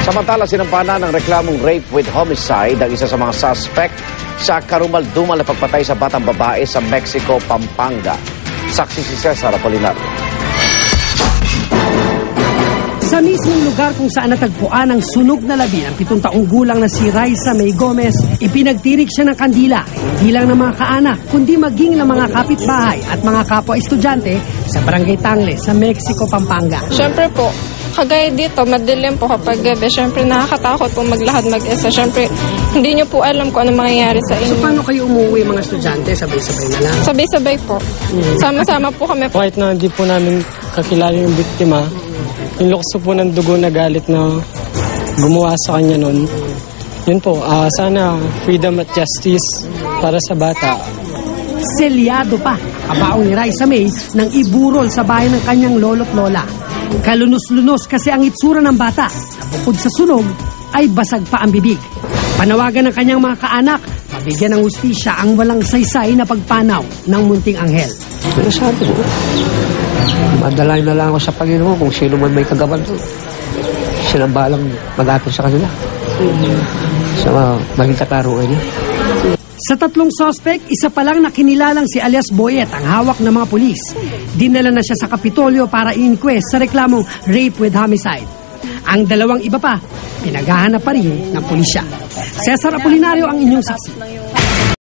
Samantala, sinampanan ng reklamong rape with homicide ang isa sa mga suspect sa karumal-dumal na pagpatay sa batang babae sa Mexico, Pampanga. Saksi si Cesar Apolinar. Sa mismong lugar kung saan natagpuan ang sunog na labi ng 7 taong gulang na si Raisa May Gomez, ipinagtirik siya ng kandila, hindi lang ng mga kaanak, kundi maging ng mga kapitbahay at mga kapwa-estudyante sa Barangay Tangle sa Mexico, Pampanga. Siyempre po, kagaya dito, madilim po kapag gabi. Siyempre, nakakatakot po maglakad mag-isa. Siyempre, hindi nyo po alam kung ano mangyayari sa inyo. So, paano kayo umuwi mga estudyante? Sabay-sabay na lang? Sabay-sabay po. Sama-sama po kami. Kahit na hindi po namin kakilala yung biktima, yung lukso po ng dugo na galit na gumawa sa kanya nun. Yun po, sana freedom at justice para sa bata. Selyado pa, kabaong ni Raisa May nang iburol sa bahay ng kanyang lolo't lola. Kalunos-lunos kasi ang itsura ng bata. Bukod sa sunog, ay basag pa ang bibig. Panawagan ng kanyang mga kaanak, mabigyan ng hustisya ang walang saysay na pagpanaw ng munting anghel. Pero sabi ko, madalay na lang ako sa Panginoon kung sino man may kagawan doon. Silang balang mag-atin sa kanila. Sa maging kataruan niya. Sa 3 suspect, isa pa lang na kinilalang si alias Boyet ang hawak ng mga pulis. Dinala na siya sa Kapitolyo para i-inquest sa reklamong rape with homicide. Ang 2 iba pa, pinaghahanap pa rin ng pulisya. Cesar Apolinario ang inyong saksi.